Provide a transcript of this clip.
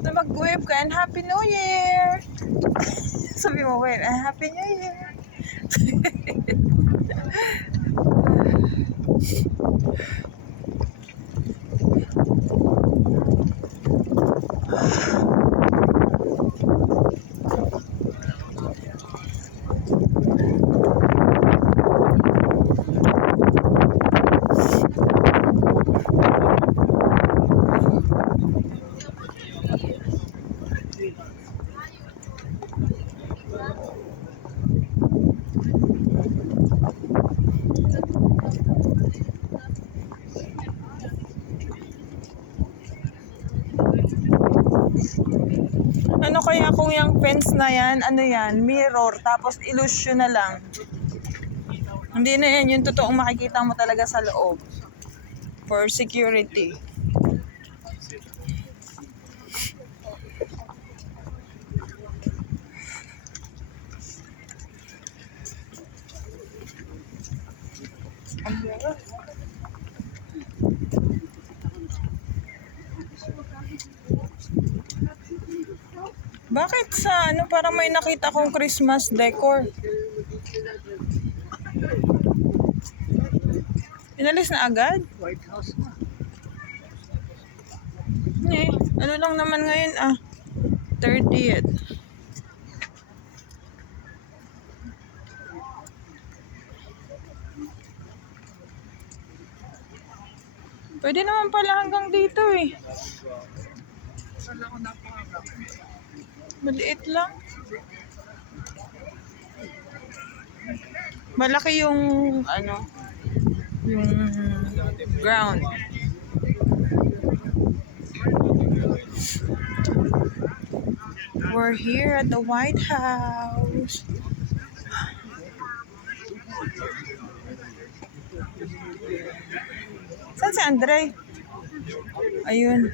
Na mag-wave ka and Happy New Year! Sabi mo, wait, Happy New Year! Ano kaya kung yung fence na yan, ano yan, mirror, tapos illusion na lang. Hindi na yan yung totoong makikita mo talaga sa loob. For security. Bakit sa ano parang may nakita kong Christmas decor? Inalis na agad? White House. Ano lang naman ngayon 30th. Pwede naman pala hanggang dito Maliit lang. Malaki yung yung ground. We're here at the White House. Saan si Andre? Ayun.